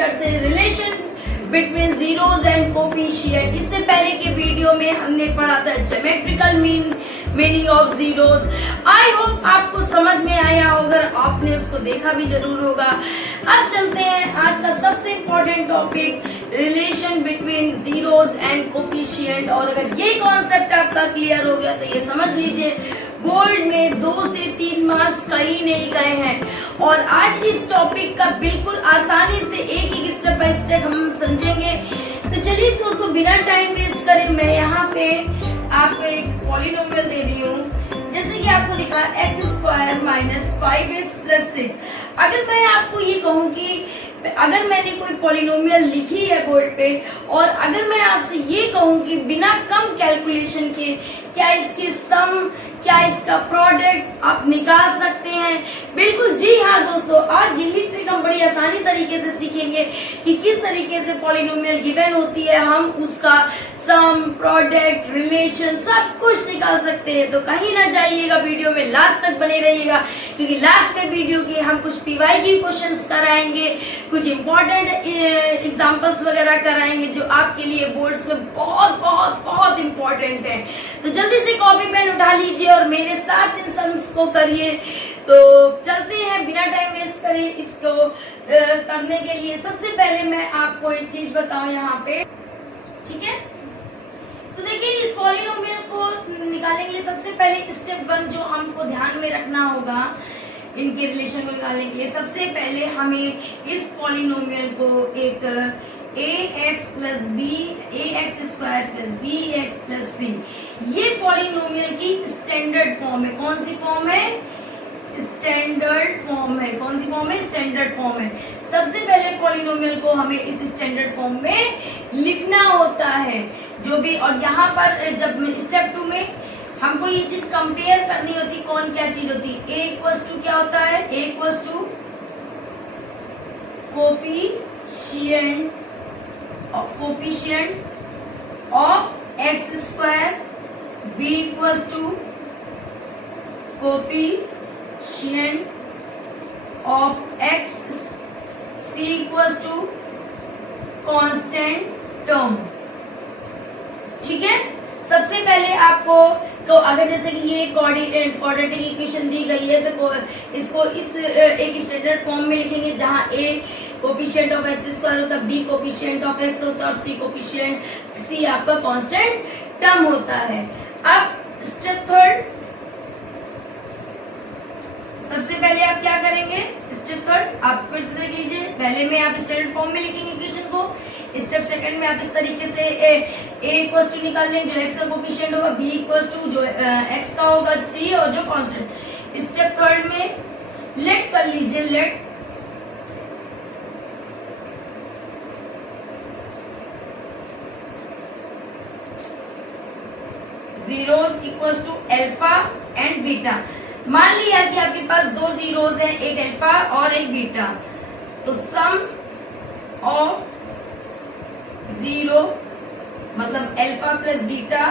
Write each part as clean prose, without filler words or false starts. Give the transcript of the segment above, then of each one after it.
Concept से relation between zeros and coefficient. इससे पहले के वीडियो में हमने पढ़ा था geometrical meaning of zeros. I hope आपको समझ में आया होगा, आपने उसको देखा भी जरूर होगा। अब चलते हैं आज का सबसे important topic, relation between zeros and coefficient. और अगर ये कॉन्सेप्ट आपका क्लियर हो गया तो ये समझ लीजिए बोर्ड में 2 से 3 मार्क्स कहीं नहीं गए हैं। और आज इस टॉपिक का बिल्कुल आसानी से एक एक स्टेप बाय स्टेप हम समझेंगे। तो चलिए दोस्तों, बिना टाइम वेस्ट करे मैं यहाँ पे आपको एक पॉलिनोमियल दे रही हूँ। जैसे कि आपको लिखा x² माइनस 5x प्लस 6। अगर मैं आपको ये कहूँ कि अगर मैंने कोई पॉलिनोमियल लिखी है बोर्ड पे और अगर मैं आपसे ये कहूँ कि बिना कम कैलकुलेशन के क्या इसके सम, क्या इसका प्रोडक्ट आप निकाल सकते हैं? बिल्कुल जी हाँ दोस्तों, आज यही ट्रिक हम बड़ी आसानी तरीके से सीखेंगे कि किस तरीके से पॉलिनोमियल गिवन होती है, हम उसका सम, प्रोडक्ट, रिलेशन सब कुछ निकाल सकते हैं। तो कहीं ना जाइएगा, वीडियो में लास्ट तक बने रहिएगा क्योंकि लास्ट में वीडियो के हम कुछ पीवाई की क्वेश्चंस कराएंगे, कुछ इंपॉर्टेंट एग्जाम्पल्स वगैरह कराएंगे जो आपके लिए बोर्ड्स में बहुत बहुत बहुत इंपॉर्टेंट है। तो जल्दी से कॉपी पेन उठा लीजिए और मेरे साथ इन सम्स को करिए। तो चलते हैं, बिना टाइम वेस्ट करे इसको करने के लिए सबसे पहले मैं आपको एक चीज बताऊं यहाँ पे, ठीक है? तो देखिए, इस पॉलिनोमियल को निकालने के लिए सबसे पहले स्टेप 1 जो हमको ध्यान में रखना होगा इनके रिलेशन को निकालने के लिए, सबसे पहले हमें इस पॉलिनोमियल को एक ax plus b ax² plus bx plus c, ये पॉलिनोमियल की स्टैंडर्ड फॉर्म है। कौन सी फॉर्म है? स्टैंडर्ड फॉर्म है। कौन सी फॉर्म है? स्टैंडर्ड फॉर्म है। सबसे पहले पॉलिनोमियल को हमें इस स्टैंडर्ड फॉर्म में लिखना होता है जो भी। और यहाँ पर जब स्टेप 2 में हमको ये चीज कंपेयर करनी होती, कौन क्या चीज होती, a इक्वल्स टू क्या होता है? a equals to coefficient of x², b equals to coefficient of x, c equals to constant term. ठीक है, सबसे पहले आपको तो अगर जैसे कि ये क्वाड्रेटिक इक्वेशन दी गई है तो इसको इस एक स्टैंडर्ड फॉर्म में लिखेंगे जहां a कोफिशिएंट ऑफ x² होता है, b कोफिशिएंट ऑफ x होता है और c आपका कांस्टेंट टर्म होता है। अब स्टेप 3, सबसे पहले आप क्या करेंगे? स्टेप 3 आप फिर से देख लीजिए, पहले में आप स्टैंडर्ड फॉर्म में लिखेंगे इक्वेशन को। स्टेप 2 में आप इस तरीके से a इक्वल्स टू निकाल लेंगे जो x का कोफिशिएंट होगा, b इक्वल्स टू जो x का होगा, c और जो कांस्टेंट। स्टेप 3 में लेट कर लीजिए, let zeros equals to alpha and beta. मान लिया कि आपके पास 2 जीरोस हैं, एक अल्फा और एक बीटा, तो सम ऑफ जीरो मतलब alpha plus beta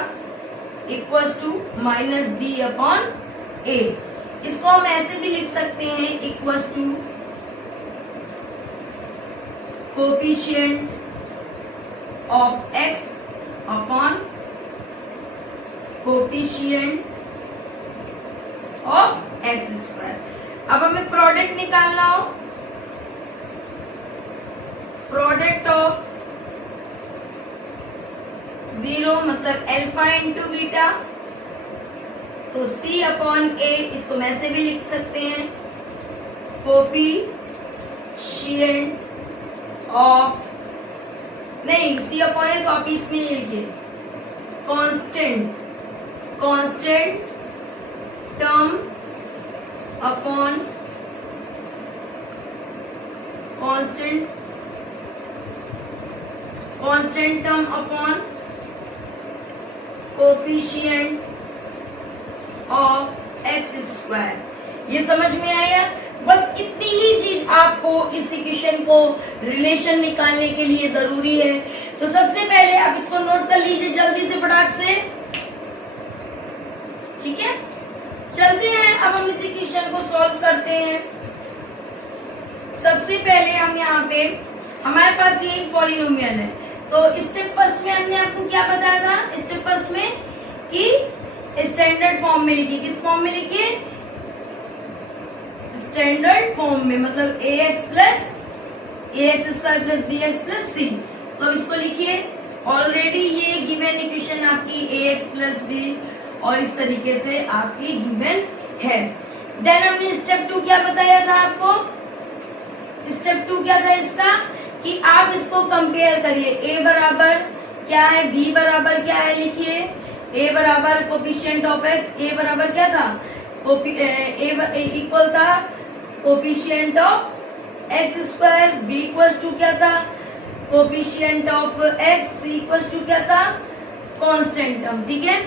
equals to minus B upon A. इसको हम ऐसे भी लिख सकते हैं, equals to coefficient of X upon coefficient of x²। अब हमें प्रोडक्ट निकालना हो, प्रोडक्ट ऑफ 0 मतलब अल्फा इंटू बीटा, तो c अपॉन a, इसको मैं ऐसे भी लिख सकते हैं, कोफिशिएंट ऑफ, नहीं c अपॉन a तो आप इसमें लिखिए, constant term upon constant term upon coefficient of x²। ये समझ में आया? बस इतनी ही चीज आपको इस इक्वेशन को रिलेशन निकालने के लिए जरूरी है। तो सबसे पहले आप इसको नोट कर लीजिए जल्दी से फटाक से, ठीक है? चलते हैं, अब हम इस इक्वेशन को सॉल्व करते हैं। सबसे पहले हम यहाँ पे हमारे पास ये एक पॉलिनोमियल है। तो स्टेप फर्स्ट में हमने आपको क्या बताया था, स्टेप फर्स्ट में कि स्टैंडर्ड फॉर्म में लिखिए। किस फॉर्म में लिखिए, स्टैंडर्ड फॉर्म में, मतलब ax plus ax square plus bx plus c। तो अब इसको लिखिए। ऑलरेडी ये गिवन इक्वेशन आपकी ax प्लस b और इस तरीके से आपकी गिवन है। देन हमने स्टेप 2 क्या बताया था आपको, स्टेप 2 क्या था इसका, कि आप इसको कंपेयर करिए। a बराबर क्या है, b बराबर क्या है, लिखिए। a बराबर कोफिशिएंट ऑफ x, a बराबर क्या था, इक्वल था coefficient of x square, b equals to क्या था, coefficient of x, c equals to क्या था, कांस्टेंट टर्म। ठीक है,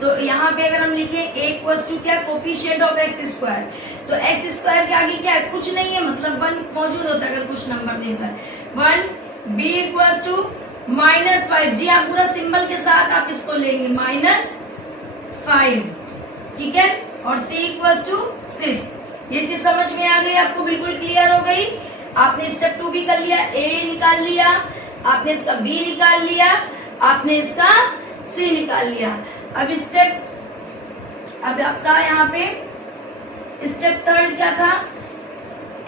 तो यहाँ पे अगर हम लिखें a इक्वल्स टू क्या, कोफिशिएंट ऑफ x स्क्वायर, तो x स्क्वायर के आगे क्या है, कुछ नहीं है, मतलब 1 मौजूद होता है अगर कुछ नंबर देता है 1। b इक्वल्स टू -5, जी आप पूरा सिंबल के साथ आप इसको लेंगे -5, ठीक है, और c इक्वल्स टू 6। ये चीज समझ में आ गई, आपको बिल्कुल क्लियर हो गई। आपने स्टेप 2 भी कर लिया, a निकाल लिया, आपने इसका b निकाल लिया, आपने इसका c निकाल लिया। अब आपका यहाँ पे स्टेप 3 क्या था,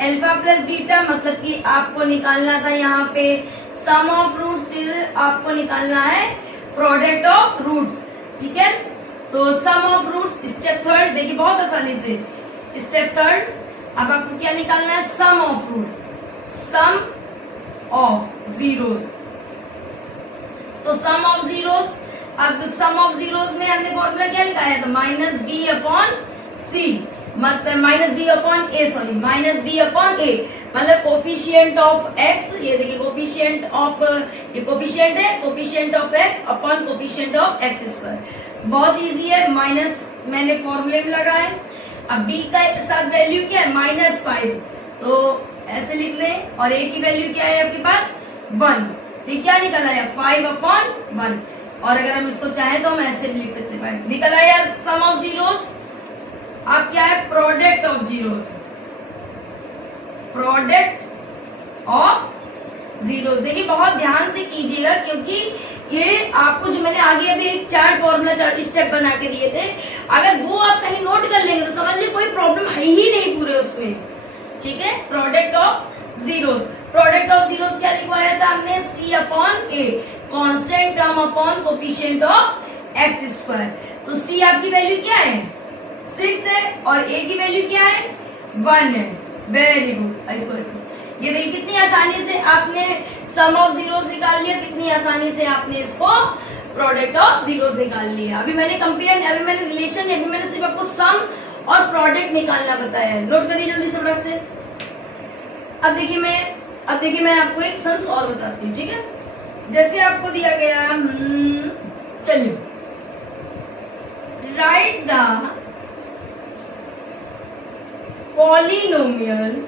अल्फा प्लस बीटा, मतलब कि आपको निकालना था यहाँ पे सम ऑफ रूट्स, फिर आपको निकालना है प्रोडक्ट ऑफ रूट्स। ठीक है, तो सम ऑफ रूट्स स्टेप 3 देखिए बहुत आसानी से। स्टेप 3 अब आपको क्या निकालना है, sum of root, sum of zeros. तो सम ऑफ जीरोस, अब सम ऑफ जीरोस में हमने फॉर्मूला क्या निकाला था, -b/c, मतलब -b/a, मतलब कोफिशिएंट ऑफ x, ये देखिए कोफिशिएंट ऑफ, ये कोफिशिएंट है, coefficient of x upon coefficient of x square. बहुत इजी है, माइनस मैंने फॉर्मूले में लगाए। अब b का साथ वैल्यू क्या है, -5, तो ऐसे लिख लें, और a की वैल्यू क्या है आपके पास 1, फिर क्या निकला है 5/1, और अगर हम इसको चाहें तो हम ऐसे भी लिख सकते हैं, निकल आया सम ऑफ जीरोस। अब क्या है, product of zeros, product of zeros. देखिए बहुत ध्यान से कीजिएगा, क्योंकि ये आपको जो मैंने आगे अभी एक चार्ट फॉर्मूला चार्ट स्टेप बना के दिए थे, अगर वो आप कहीं नोट कर लेंगे तो समझ लीजिए कोई प्रॉब्लम है ही नहीं पूरे उसमें। ठीक है, product of zeros, product of zeros क्या लिखवाया था हमने, c/a, constant term upon coefficient of x square. तो c आपकी वैल्यू क्या है 6 है, और a की वैल्यू क्या है 1 है। वेरी गुड, इसको ऐसे ये देखिए कितनी आसानी से आपने सम ऑफ जीरोस निकाल लिया, कितनी आसानी से आपने इसको प्रोडक्ट ऑफ जीरोस निकाल लिया। अभी मैंने कंपेयर, अभी मैंने रिलेशन, अभी मैंने सिर्फ आपको सम और प्रोडक्ट निकालना बताया है। नोट करिए जल्दी से फटाक से। अब देखिए मैं आपको एक सम और बताती हूँ। ठीक है, जैसे आपको दिया गया, चलिए, right the polynomial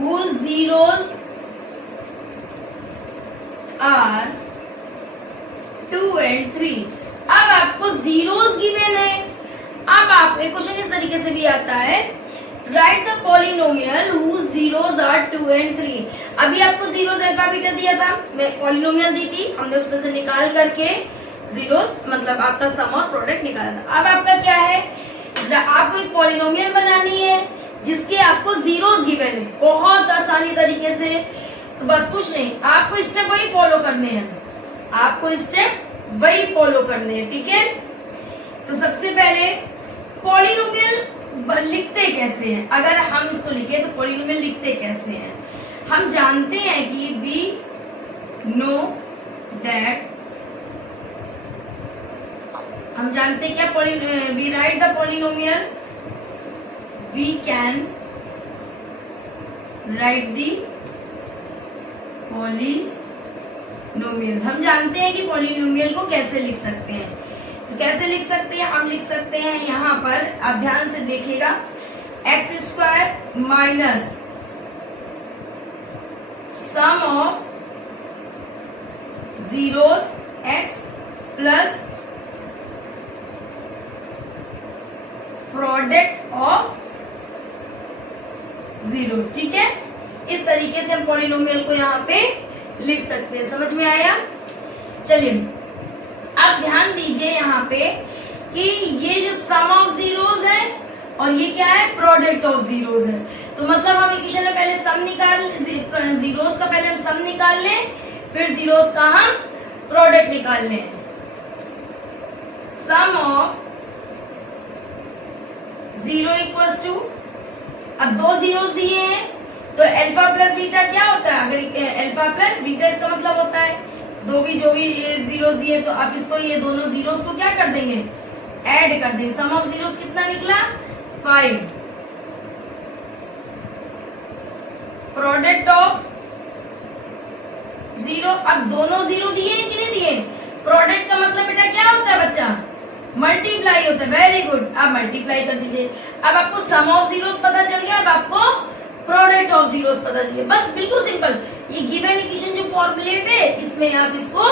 whose zeros are 2 and 3। अब आपको जीरोस गिवन है। अब आप एक क्वेश्चन इस तरीके से भी आता है, right the polynomial whose zeros are 2 and 3। अभी आपको जीरोस अल्फा बीटा दिया था, मैं पॉलिनोमियल दी थी, हमने उसमें से निकाल करके जीरोस मतलब आपका सम और प्रोडक्ट निकाला था। अब आपका क्या है, आपको एक पॉलिनोमियल बनानी है जिसके आपको जीरोस गिवन है, बहुत आसानी तरीके से। तो बस कुछ नहीं, आपको स्टेप वही फॉलो करने हैं, आपको स्टेप वही फॉलो करने हैं। ठीक है, तो सबसे पहले पॉलिनोमियल लिखते कैसे हैं, अगर हम इसको लिखे तो पॉलिनोमियल लिखते कैसे हैं। हम जानते हैं कि वी नो दैट, हम जानते हैं क्या, we write the polynomial, we can write the polynomial। हम जानते हैं कि पॉलिनोमियल को कैसे लिख सकते हैं। तो कैसे लिख सकते हैं, हम लिख सकते हैं यहाँ पर, आप ध्यान से देखिएगा, x square minus sum of zeros x plus product of zeros. ठीक है, इस तरीके से हम पॉलिनोमियल को यहाँ पे लिख सकते हैं। समझ में आया? चलिए अब ध्यान दीजिए यहाँ पे कि ये जो सम ऑफ जीरोस है और ये क्या है, प्रोडक्ट ऑफ जीरोस है। तो मतलब हम इक्वेशन में पहले सम निकाल, जीरोस का पहले हम सम निकाल लें, फिर जीरोस का हम प्रोडक्ट निकाल लें। सम ऑफ जीरो इक्वल्स टू, अब दो जीरोस दिए हैं तो अल्फा प्लस बीटा क्या होता है, अगर अल्फा प्लस बीटा इसका मतलब होता है जो भी जीरोस दिए, तो आप इसको ये दोनों जीरोस को क्या कर देंगे, ऐड कर देंगे। सम ऑफ जीरोस कितना निकला, 5। प्रोडक्ट ऑफ जीरो, अब दोनों जीरो दिए कि नहीं दिए, प्रोडक्ट का मतलब बेटा क्या होता है बच्चा, मल्टीप्लाई होता है। वेरी गुड, आप मल्टीप्लाई कर दीजिए। अब आपको सम ऑफ जीरोस पता चल गया, अब आपको प्रोडक्ट ऑफ जीरोस पता चल गया। बस बिल्कुल सिंपल, ये गिवन इक्वेशन जो फॉर्मुलेट है इसमें आप इसको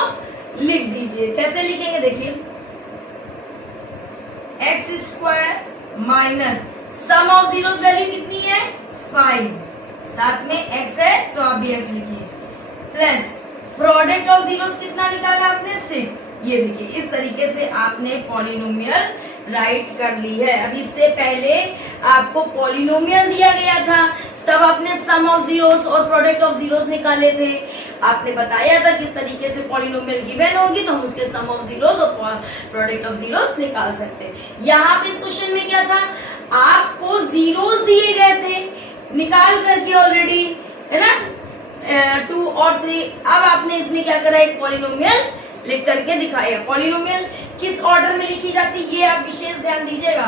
लिख दीजिए। कैसे लिखेंगे देखिए, x square minus sum of zeros value कितनी है, 5, साथ में एक्स है तो आप भी एक्स लिखिए, प्लस प्रोडक्ट ऑफ जीरोस कितना निकाला आपने, 6। ये देखिए इस तरीके से आपने पॉलिनोमियल राइट कर ली है। अब इससे पहले आपको पॉलिनोमियल दिया गया था, तब आपने सम ऑफ जीरोस और प्रोडक्ट ऑफ जीरोस निकाले थे। आपने बताया था किस तरीके से पॉलिनोमियल गिवन होगी तो हम उसके सम ऑफ जीरोस और प्रोडक्ट ऑफ जीरोस निकाल सकते हैं। यहाँ पे इस क्वेश्चन में क्या था, आपको जीरोस दिए गए थे निकाल करके ऑलरेडी, है ना, 2 और 3। अब आपने इसमें क्या करा, एक पॉलिनोमियल लिख करके दिखाया। पॉलिनोमियल किस ऑर्डर में लिखी जाती है, ये आप विशेष ध्यान दीजिएगा।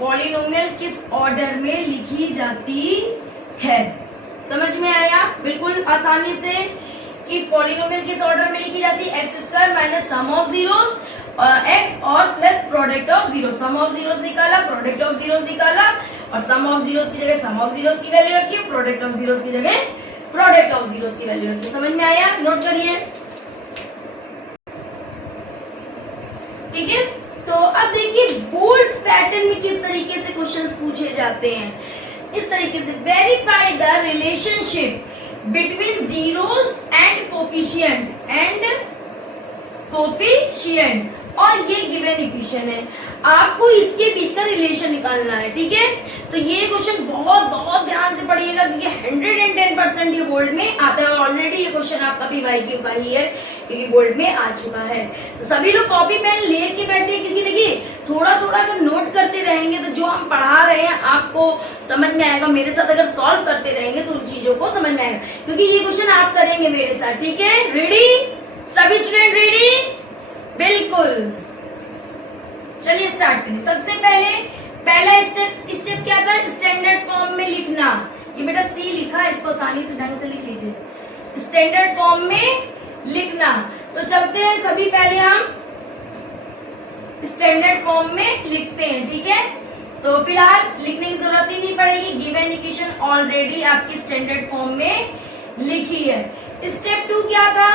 पॉलिनोमियल किस ऑर्डर में लिखी जाती है, समझ में आया बिल्कुल आसानी से कि पॉलिनोमियल किस ऑर्डर में लिखी जाती है, X square minus sum of zeros X और plus product of zero. Sum of zeros निकाला, प्रोडक्ट ऑफ जीरोस निकाला, और सम ऑफ जीरोस की जगह सम ऑफ जीरोस की वैल्यू रखी, प्रोडक्ट ऑफ जीरोस की जगह प्रोडक्ट ऑफ जीरोस की वैल्यू रखी। समझ में आया, नोट करिए। ठीक है, तो अब देखिए बोल्ट्स पैटर्न में किस तरीके से क्वेश्चंस पूछे जाते हैं। इस तरीके से, verify the relationship between zeros and coefficient और ये गिवन इक्वेशन है, आपको इसके बीच का रिलेशन निकालना है। ठीक है, तो ये क्वेश्चन बहुत ध्यान से पढ़िएगा क्योंकि 110% ये बोर्ड में आता है। ऑलरेडी ये क्वेश्चन आपका PYQ का ही है क्योंकि बोर्ड में आ चुका है। तो सभी लोग कॉपी पेन लेके बैठे, क्योंकि देखिए थोड़ा अगर नोट करते रहेंगे तो जो हम पढ़ा रहे हैं आपको समझ में आएगा। मेरे साथ अगर सॉल्व करते रहेंगे तो उन चीजों को समझ में आएगा, क्योंकि ये क्वेश्चन आप करेंगे मेरे साथ। ठीक है, रेडी, सभी स्टूडेंट रेडी, बिल्कुल। चलिए स्टार्ट करिए। सबसे पहला स्टेप क्या था, स्टैंडर्ड फॉर्म में लिखना। ये बेटा C लिखा है, इसको आसानी से ढंग से लिख लीजिए, स्टैंडर्ड फॉर्म में लिखना। तो चलते हैं, सभी पहले हम स्टैंडर्ड फॉर्म में लिखते हैं। ठीक है, तो फिलहाल लिखने की जरूरत ही नहीं पड़ेगी, गिवन इक्वेशन ऑलरेडी आपकी स्टैंडर्ड फॉर्म में लिखी है। स्टेप 2 क्या था,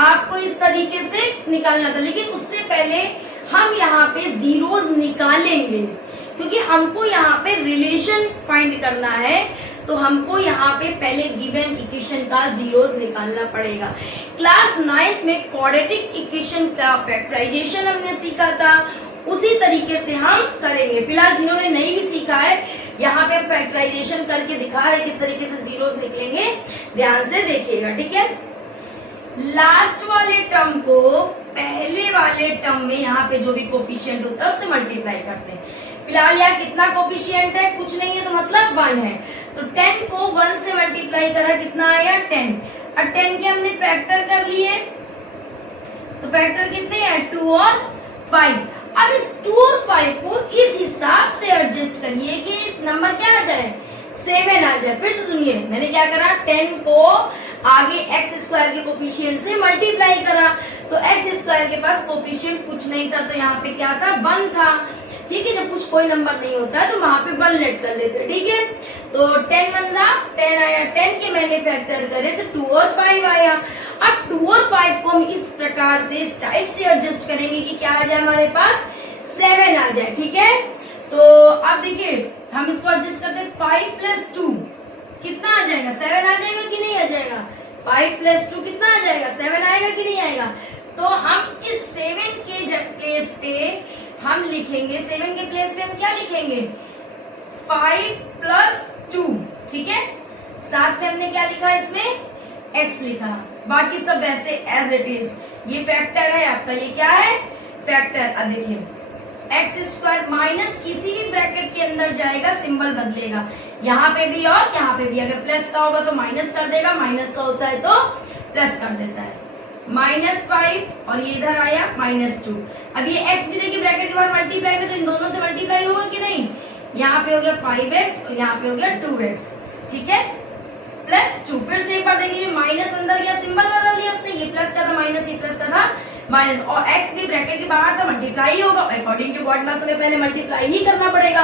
आपको इस तरीके से निकालना था, लेकिन उससे पहले हम यहाँ पे जीरोस निकालेंगे क्योंकि हमको यहाँ पे रिलेशन फाइंड करना है। तो हमको यहाँ पे पहले गिवन इक्वेशन का जीरोस निकालना पड़ेगा। क्लास 9th में क्वाड्रेटिक इक्वेशन का फैक्टराइजेशन हमने सीखा था, उसी तरीके से हम करेंगे। फिलहाल जिन्होंने नहीं भी सीखा है, यहाँ पे फैक्टराइजेशन करके दिखा रहे किस तरीके से जीरोस निकलेंगे, ध्यान से देखिएगा। ठीक है, लास्ट वाले टर्म को पहले वाले टर्म में यहाँ पे जो भी कोफिशिएंट होता है उससे मल्टीप्लाई करते हैं। फिलहाल यहाँ कितना कोफिशिएंट है, कुछ नहीं है, तो मतलब 1 है। तो 10 को 1 से मल्टीप्लाई करा, कितना आया 10। और 10 के हमने फैक्टर कर लिए, तो फैक्टर कितने हैं 2 और 5। अब इस 2 और 5 को इस हिसाब से एडजस्ट करिए कि नंबर क्या आ जाए, 7 आ जाए। फिर से सुनिए, मैंने क्या करा, 10 को आगे एक्स स्क्वायर के कोफिशिएंट से मल्टीप्लाई करा, तो एक्स स्क्वायर के पास कोफिशिएंट कुछ नहीं था, तो यहाँ पे क्या था 1 था। ठीक है, जब कुछ कोई नंबर नहीं होता है तो वहां पे 1 लेट कर लेते। ठीक है, तो 10 1 10 आया, 10 के मैंने फैक्टर करे तो 2 और 5 आया। अब 2 और 5 को हम इस प्रकार से इस टाइप से एडजस्ट करेंगे कि क्या आ जाए हमारे पास 7 आ जाए, ठीक है। तो अब देखिए हम इसको एडजस्ट करते हैं, 5 प्लस 2 कितना आ जाएगा, 7 आ जाएगा कि नहीं आ जाएगा, 5 प्लस 2 कितना आ जाएगा, 7 आएगा कि नहीं आएगा। तो हम इस 7 के प्लेस पे हम लिखेंगे, 7 के प्लेस पे हम क्या लिखेंगे, 5 प्लस 2, ठीक है। साथ में हमने क्या लिखा इसमें, x लिखा, बाकी सब वैसे एज इट इज। ये फैक्टर है आपका, ये क्या है, फैक्टर। अब देखिए एक्स स्क्वायर माइनस किसी भी ब्रैकेट के अंदर जाएगा, सिंबल बदलेगा, यहाँ पे भी और यहाँ पे भी। अगर प्लस का होगा तो माइनस कर देगा, माइनस का होता है तो प्लस कर देता है। -5 और ये इधर आया -2। अब ये x भी देखिए ब्रैकेट के बाहर मल्टीप्लाई में, तो इन दोनों से मल्टीप्लाई होगा कि नहीं। यहाँ पे हो गया 5x और यहाँ पे हो गया 2x, ठीक है, +2। फिर से एक बार देखिए माइनस अंदर गया, सिंबल बदल दिया उसने, ये प्लस का था माइनस, ये प्लस का था माइनस, और x भी ब्रैकेट के बाहर था, मल्टीप्लाई होगा। अकॉर्डिंग टू गॉड मास हमें पहले मल्टीप्लाई ही करना पड़ेगा,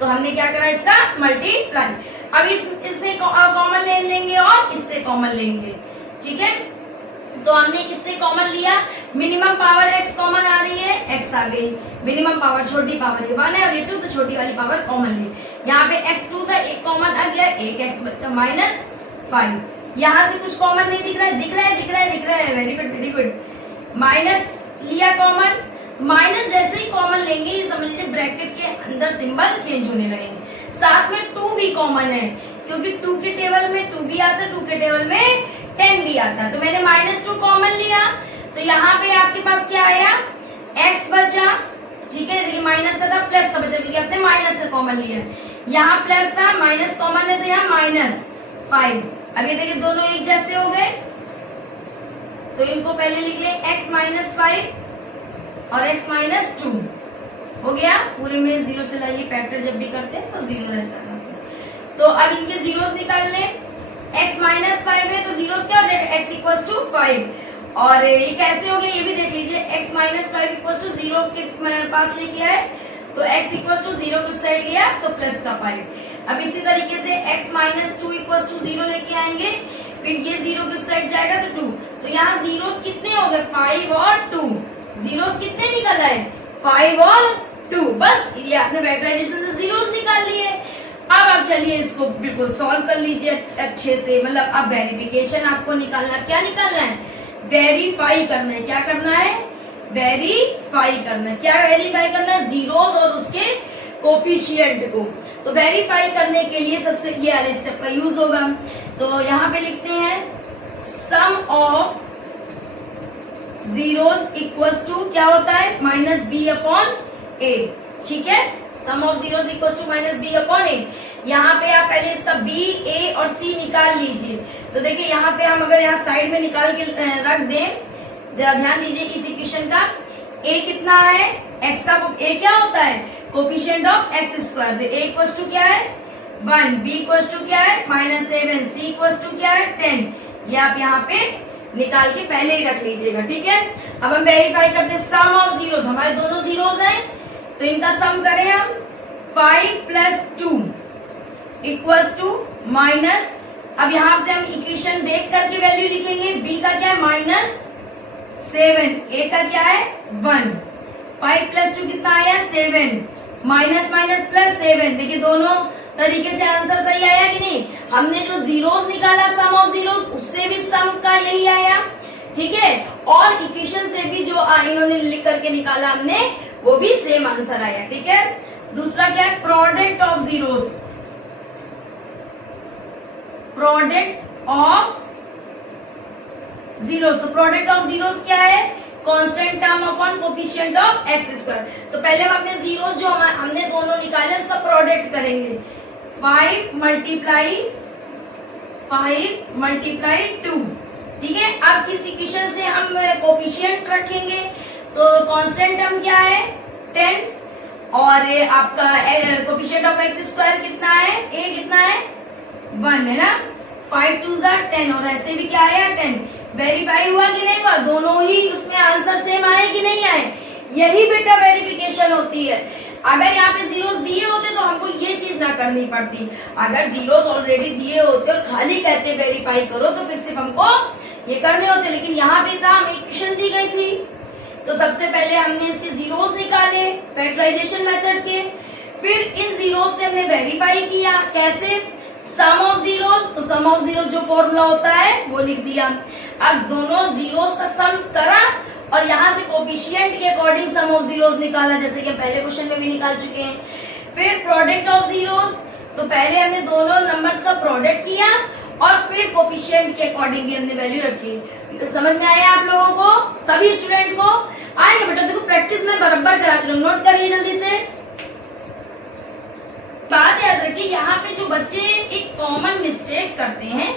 तो हमने क्या करा इसका मल्टीप्लाई। अब इससे कॉमन ले लेंगे और इससे कॉमन लेंगे, ठीक है। तो हमने इससे कॉमन लिया, मिनिमम पावर x कॉमन आ रही है, x आ गई, मिनिमम पावर छोटी पावर ये 1 है और ये 2, तो छोटी वाली पावर कॉमन ली। यहाँ पे x2 था, एक कॉमन आ गया, एक x बचा -5। यहाँ से कुछ कॉमन नहीं दिख रहा है, दिख रहा है, दिख रहा है, दिख रहा है, very good very good. Minus लिया कॉमन, माइनस जैसे ही कॉमन लेंगे ये समझ लीजिए ब्रैकेट के अंदर सिंबल चेंज होने लगेंगे। साथ में 2 भी कॉमन है, क्योंकि 2 के टेबल में 2 भी आता है, 2 के टेबल में 10 भी आता है। तो मैंने -2 कॉमन लिया, तो यहाँ पे आपके पास क्या आया, x बचा, ठीक है। देखिए माइनस का था, प्लस का बचा, क्योंकि आपने माइनस से कॉमन लिया। यहाँ प्लस था, माइनस कॉमन है, तो यहाँ -5। अब ये देखिए दोनों एक जैसे हो गए, तो इनको पहले लिख ले, x -5 और x -2 हो गया। पूरे में 0 चलाइए, फैक्टर जब भी करते हैं तो 0 रहता है सब। तो अब इनके जीरोस निकाल ले, x -5 है तो जीरोस क्या हो जाएगा, x = 5। और ये कैसे हो गया ये भी देख लीजिए, x -5 = 0 के पास लेके आए, तो x = 0 के साइड गया तो प्लस का 5। अब इसी तरीके से x -2 = 0 लेके आएंगे, फिर ये 0 के साइड जाएगा तो 2। तो यहाँ जीरोस कितने हो गए, 5 और 2। जीरोस कितने निकल आए, 5 और 2। बस ये आपने फैक्टराइजेशन से जीरोस निकाल लिए। अब आप चलिए इसको बिल्कुल सॉल्व कर लीजिए अच्छे से, मतलब अब वेरिफिकेशन आपको निकालना, क्या निकालना है, वेरीफाई करना है। क्या करना है, वेरीफाई करना है। क्या वेरीफाई करना है, जीरोस और उसके कोफिशिएंट को। तो वेरीफाई करने के लिए सबसे ये वाले स्टेप का यूज होगा। तो यहाँ पे लिखते हैं sum of zeros equals to क्या होता है, -b/a, ठीक है। Sum of zeros equals to -b/a। यहाँ पे आप पहले इसका b, a और c निकाल लीजिए। तो देखिए यहाँ पे हम अगर यहाँ साइड में निकाल के रख दें, जरा ध्यान दीजिए इस इक्वेशन का, a कितना है, x का a क्या होता है, कोफिशिएंट ऑफ x²। तो a इक्वल्स टू क्या है 1, b इक्वल्स टू क्या है -7, c इक्वल्स टू क्या है 10। ये आप यहाँ पे निकाल के पहले ही रख लीजिएगा, ठीक है। अब हम वेरीफाई करते हैं सम ऑफ जीरोस, हमारे दोनों जीरोस हैं तो इनका सम करें हम, 5 + 2 = माइनस, अब यहाँ से हम इक्वेशन देख करके वैल्यू लिखेंगे, b का क्या है -7, a का क्या है 1, 5 + 2 कितना आया 7, माइनस माइनस प्लस 7। देखिए दोनों तरीके से आंसर सही आया कि नहीं। हमने जो जीरोस निकाला सम ऑफ जीरोस, उससे भी सम का यही आया, ठीक है। और इक्वेशन से भी जो इन्होंने लिख करके निकाला हमने, वो भी सेम आंसर आया, ठीक है। दूसरा क्या है, product of zeros, product of zeros. तो प्रोडक्ट ऑफ जीरोस क्या है, constant term upon coefficient of x²। तो पहले हम अपने जीरोस जो हमने दोनों निकाले उसका प्रोडक्ट करेंगे, 5 × 2, ठीक है। अब किस इक्वेशन से हम कोफिशिएंट रखेंगे, तो कांस्टेंट टर्म क्या है 10, और आपका कोफिशिएंट ऑफ x² कितना है, a कितना है 1 है ना, 5 × 2 = 10, और ऐसे भी क्या आया 10। वेरीफाई हुआ कि नहीं हुआ, दोनों ही उसमें आंसर सेम आए कि नहीं आए, यही बेटा वेरिफिकेशन होती है। अगर यहाँ पे जीरोस दिए होते तो हमको ये चीज ना करनी पड़ती। अगर जीरोस ऑलरेडी दिए होते और खाली कहते वेरीफाई करो, तो फिर सिर्फ हमको ये करने होते, लेकिन यहाँ पे था हमें इक्वेशन दी गई थी। तो सबसे पहले हमने इसके जीरोस निकाले फैक्टराइजेशन मेथड के, फिर इन जीरोस से हमने वेरीफाई किया। कैसे? सम ऑफ जीरोस, तो सम ऑफ जीरोस जो फॉर्मूला होता है वो लिख दिया। अब दोनों जीरोस का सम करा और यहाँ से कोफिशिएंट के अकॉर्डिंग सम ऑफ जीरोस निकाला, जैसे कि पहले क्वेश्चन में भी निकाल चुके हैं। फिर प्रोडक्ट ऑफ जीरोस, तो पहले हमने दोनों नंबर्स का प्रोडक्ट किया और फिर कोफिशिएंट के अकॉर्डिंग भी हमने वैल्यू रखी। तो समझ में आया आप लोगों को, सभी स्टूडेंट को आएगा बेटा? देखो प्रैक्टिस में बराबर कराती हूँ, नोट करिए जल्दी से। बात याद रखिए, यहाँ पे जो बच्चे एक कॉमन मिस्टेक करते हैं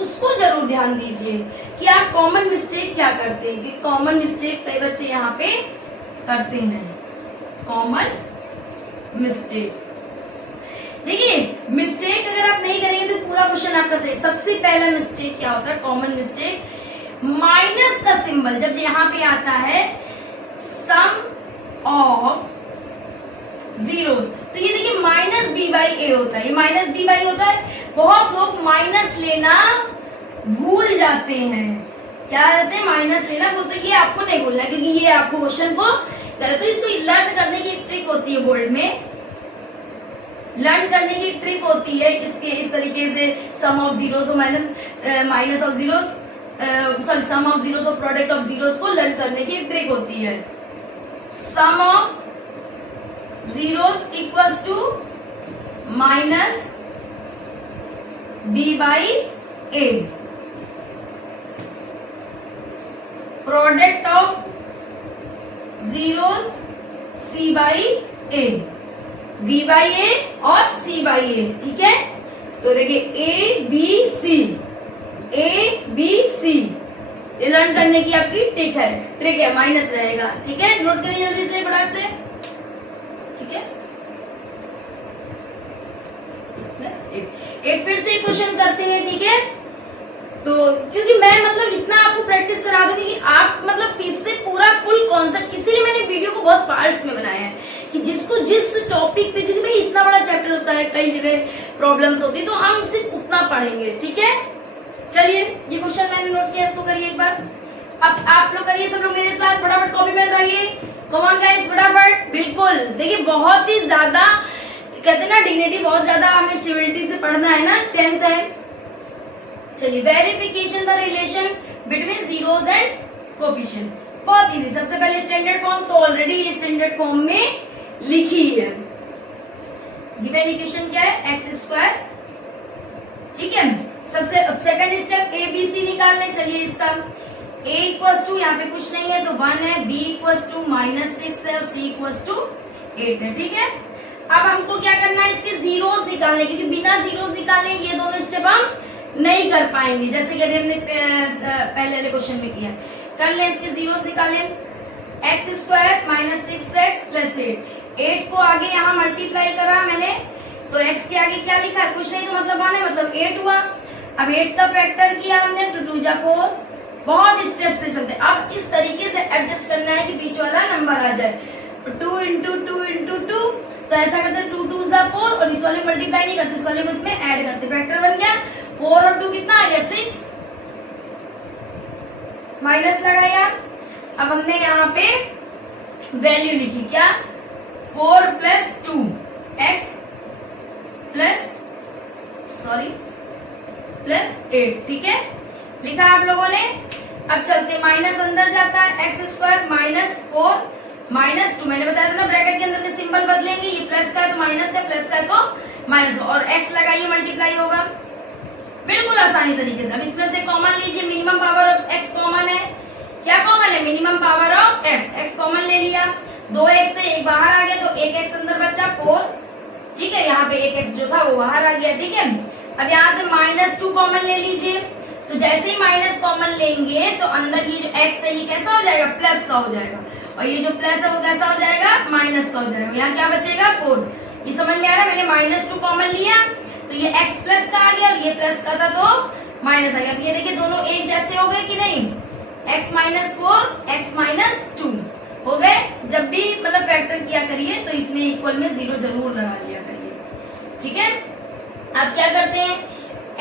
उसको जरूर ध्यान दीजिए कि आप कॉमन मिस्टेक क्या करते हैं। कि कॉमन मिस्टेक कई बच्चे यहाँ पे करते हैं। कॉमन मिस्टेक, देखिए मिस्टेक अगर आप नहीं करेंगे तो पूरा क्वेश्चन आपका सही। सबसे पहला मिस्टेक क्या होता है? कॉमन मिस्टेक, माइनस का सिंबल जब यहाँ पे आता है सम ऑफ जीरो, तो ये देखिए माइनस बी बाई ए होता है। ये माइनस बी बाई होता है। बहुत लोग माइनस लेना भूल जाते हैं। क्या रहते हैं? माइनस लेना भूलते। ये आपको नहीं भूलना क्योंकि ये आपको क्वेश्चन को तो इसको लर्न करने की एक ट्रिक होती है। बोर्ड में लर्न करने की ट्रिक होती है इसके इस तरीके से सम ऑफ जीरोस और minus of zeros, sum of zeros और प्रोडक्ट ऑफ जीरोस को लर्न करने की ट्रिक होती है। Sum of zeros equals to minus B by A, product of zeros C by A, B by A और C by ए। ठीक है, तो देखिए ए बी सी, ए बी सी, ये लर्न करने की आपकी ट्रिक है। माइनस रहेगा। ठीक है, नोट करिए जल्दी से फटाक से। ठीक है, प्लस एक फिर से क्वेश्चन करते हैं। ठीक है, तो क्योंकि मैं मतलब इतना आपको प्रैक्टिस करा दूंगी कि आप मतलब इससे पूरा फुल कॉन्सेप्ट, इसीलिए मैंने वीडियो को बहुत पार्ट्स में बनाया है कि जिसको जिस टॉपिक पे, क्योंकि भाई इतना बड़ा चैप्टर होता है, कई जगह प्रॉब्लम्स होती है, तो हम सिर्फ उतना पढ़ेंगे। ठीक है, चलिए ये क्वेश्चन मैंने नोट किया, इसको करिए एक बार। अब आप लोग करिए सब लोग मेरे साथ, फटाफट कॉपी पेन रहिए। कम ऑन गाइस, फटाफट। बिल्कुल, देखिए बहुत ही ज्यादा कहते हैं ना डिग्निटी, बहुत ज्यादा हमें स्टेबिलिटी से पढ़ना है ना, 10th है। चलिए, verification the relation between zeros and coefficient, बहुत इजी। सबसे पहले स्टैंडर्ड फॉर्म, तो ऑलरेडी ये स्टैंडर्ड फॉर्म में लिखी है। गिवन इक्वेशन क्या है? X square. ठीक है, सबसे second step A B C निकालने। चलिए इसका a इक्वल्स टू, यहाँ पे कुछ नहीं है तो 1 है, b इक्वल्स टू -6 है और c इक्वल्स टू 8 है। ठीक है, अब हमको क्या करना है? इसके जीरोस निकालने, क्योंकि बिना जीरोस निकालने ये दोनों स्टेप हम नहीं कर पाएंगे, जैसे कि अभी हमने पहले वाले क्वेश्चन में किया। कर ले, इसके जीरोस निकाले। एक्स स्क्वायर -6x प्लस 8 को आगे यहाँ मल्टीप्लाई करा मैंने, तो x के आगे क्या लिखा है? कुछ नहीं, तो मतलब 1 है, मतलब 8 हुआ। अब 8 का फैक्टर किया हमने, 2 2 जा 4। बहुत स्टेप से चलते। अब इस तरीके से एडजस्ट करना है कि बीच वाला नंबर आ जाए। 2 इंटू 2 इंटू 2, तो ऐसा करते 2 2 जा 4 और इस वाले मल्टीप्लाई नहीं करते, इस वाले को इसमें ऐड करते। फैक्टर बन गया 4 और 2 कितना आ गया? 6। माइनस लगाया। अब हमने यहाँ पे वैल्यू लिखी, क्या? 4 प्लस 2 एक्स प्लस 8। ठीक है, लिखा आप लोगों ने। अब चलते, माइनस अंदर जाता है, एक्स स्क्वायर -4 -2, मैंने बताया था ना ब्रैकेट के अंदर के सिंबल बदलेंगे। ये प्लस का है तो माइनस का, प्लस का है तो माइनस, और एक्स लगाइए मल्टीप्लाई होगा। बिल्कुल आसानी तरीके से। अब इसमें से कॉमन लीजिए, minimum power of x common है। क्या कॉमन है? Minimum power of x. X common ले लिया, 2 एक्स थे, एक बाहर आ गया तो 1 एक्स अंदर बचा 4। ठीक है, यहाँ पे 1 एक्स जो था वो बाहर आ गया। ठीक है, अब यहाँ से -2 कॉमन ले लीजिए, तो जैसे ही माइनस कॉमन लेंगे तो अंदर ये जो x है ये कैसा हो जाएगा? प्लस का हो जाएगा, और ये जो प्लस है वो कैसा हो जाएगा? माइनस का हो जाएगा। यहाँ क्या बचेगा? 4। ये समझ में आ रहा है? मैंने -2 कॉमन लिया तो ये x प्लस का आ गया और ये प्लस का था तो माइनस आ गया। अब ये देखिए दोनों एक जैसे हो गए कि नहीं? x -4 x -2 हो गए। जब भी मतलब फैक्टर किया करिए तो इसमें इक्वल में 0 जरूर लगा लिया करिए। ठीक है, अब क्या करते हैं?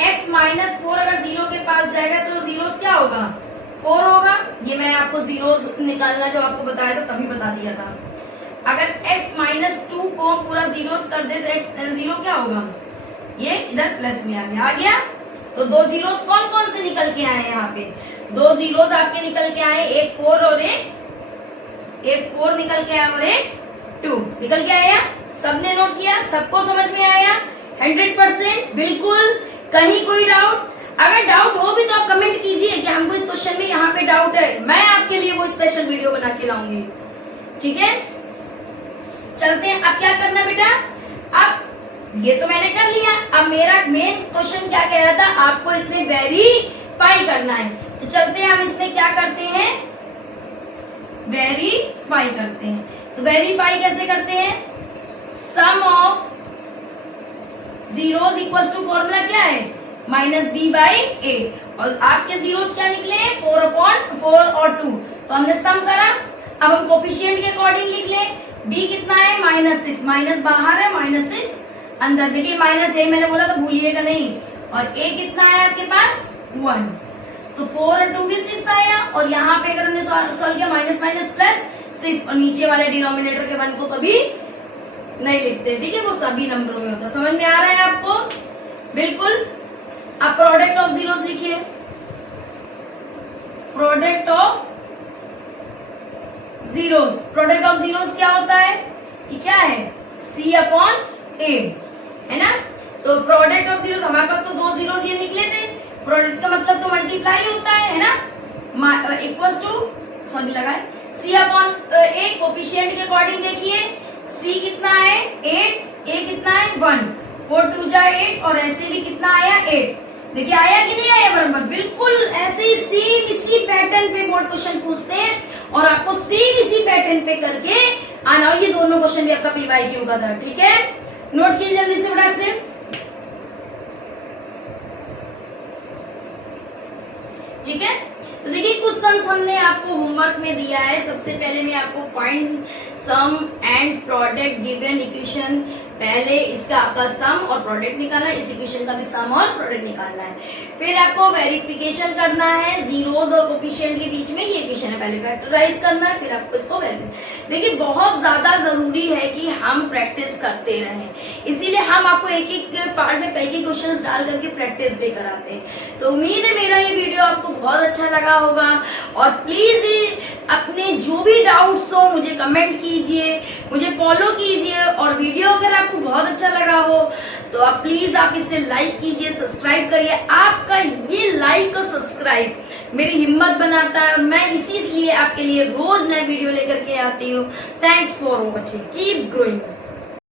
x माइनस 4 अगर 0 के पास जाएगा तो जीरोस क्या होगा, 4 होगा। ये मैं आपको जीरोस निकालना जब आपको बताया था तभी बता दिया था। अगर x माइनस 2 को पूरा जीरोस कर दे तो x 0 क्या होगा, ये इधर प्लस में आ गया। तो दो जीरोस कौन कौन से निकल के आए यहाँ पे, दो जीरोस आपके निकल के आए, एक 4 और एक 4 निकल के आया और एक 2 निकल के आया। सबने नोट किया, सबको समझ में आया 100%? बिल्कुल, कहीं कोई डाउट? अगर डाउट हो भी तो आप कमेंट कीजिए कि हमको इस क्वेश्चन में यहाँ पे डाउट है, मैं आपके लिए वो स्पेशल वीडियो बना के लाऊंगी। ठीक है, चलते हैं। अब क्या करना बेटा, अब ये तो मैंने कर लिया, अब मेरा मेन क्वेश्चन क्या कह रहा था, आपको इसमें वेरीफाई करना है। तो चलते हैं, हम इसमें क्या करते हैं, वेरीफाई करते हैं। तो वेरीफाई कैसे करते हैं, sum of zeros equal to formula क्या है, माइनस बी बाई ए। और आपके जीरोस क्या निकले, 4/4 और 2। तो हमने सम करा, अब हम कोफिशिएंट के अकॉर्डिंग लिख लें। b कितना है, -6, माइनस बाहर है, -6 अंदर। देखिए माइनस ए मैंने बोला तो भूलिएगा नहीं। और a कितना है आपके पास, 1। तो 4 और 2 भी 6 आया। और यहाँ पे अगर हमने सॉल्व किया माइनस माइनस प्लस 6, और नीचे वाले डिनोमिनेटर के 1 को कभी नहीं लिखते, ठीक है, वो सभी नंबरों में होता है। समझ में आ रहा है आपको? बिल्कुल। अब प्रोडक्ट ऑफ जीरोस लिखिए, product of zeros. Product of zeros क्या होता है, ये क्या है, C/A है ना। तो प्रोडक्ट ऑफ जीरोस, हमारे पास तो 2 जीरोस ये निकले थे, प्रोडक्ट का मतलब तो मल्टीप्लाई होता है ना, इक्वल टू सॉरी लगाए C/A। कोफिशिएंट के अकॉर्डिंग देखिए, C कितना है 8, A कितना है 1, 4 2 जा 8, और ऐसे भी कितना आया 8। देखिए आया कि नहीं आया बराबर, बिल्कुल ऐसे ही सेम इसी पैटर्न पे बोर्ड क्वेश्चन पूछते हैं, और आपको सेम इसी पैटर्न पे करके आना। और ये दोनों क्वेश्चन भी आपका PYQ का था, ठीक है, नोट कीजिए जल्दी से फटाक से। ठीक है, तो देखिए कुछ सम्स हमने आपको होमवर्क में दिया है। सबसे पहले मैं आपको find sum and product given equation, पहले इसका आपका सम और प्रोडक्ट निकालना है, इस इक्वेशन का भी सम और प्रोडक्ट निकालना है। फिर आपको वेरिफिकेशन करना है जीरोस और कोफिशिएंट के बीच में, ये इक्वेशन है, पहले फैक्टराइज करना है, फिर आपको इसको वेरीफाई। देखिए बहुत ज्यादा जरूरी है कि हम प्रैक्टिस करते रहें, इसीलिए हम आपको एक एक पार्ट में कई कई क्वेश्चंस डाल करके प्रैक्टिस भी कराते हैं। तो उम्मीद है मेरा ये वीडियो आपको बहुत अच्छा लगा होगा, और प्लीज अपने जो भी डाउट्स हो मुझे कमेंट कीजिए, मुझे फॉलो कीजिए, और वीडियो अगर आपको बहुत अच्छा लगा हो तो आप प्लीज आप इसे लाइक कीजिए, सब्सक्राइब करिए। आपका ये लाइक और सब्सक्राइब मेरी हिम्मत बनाता है, और मैं इसीलिए आपके लिए रोज नए वीडियो लेकर के आती हूँ। Thanks for watching, keep growing.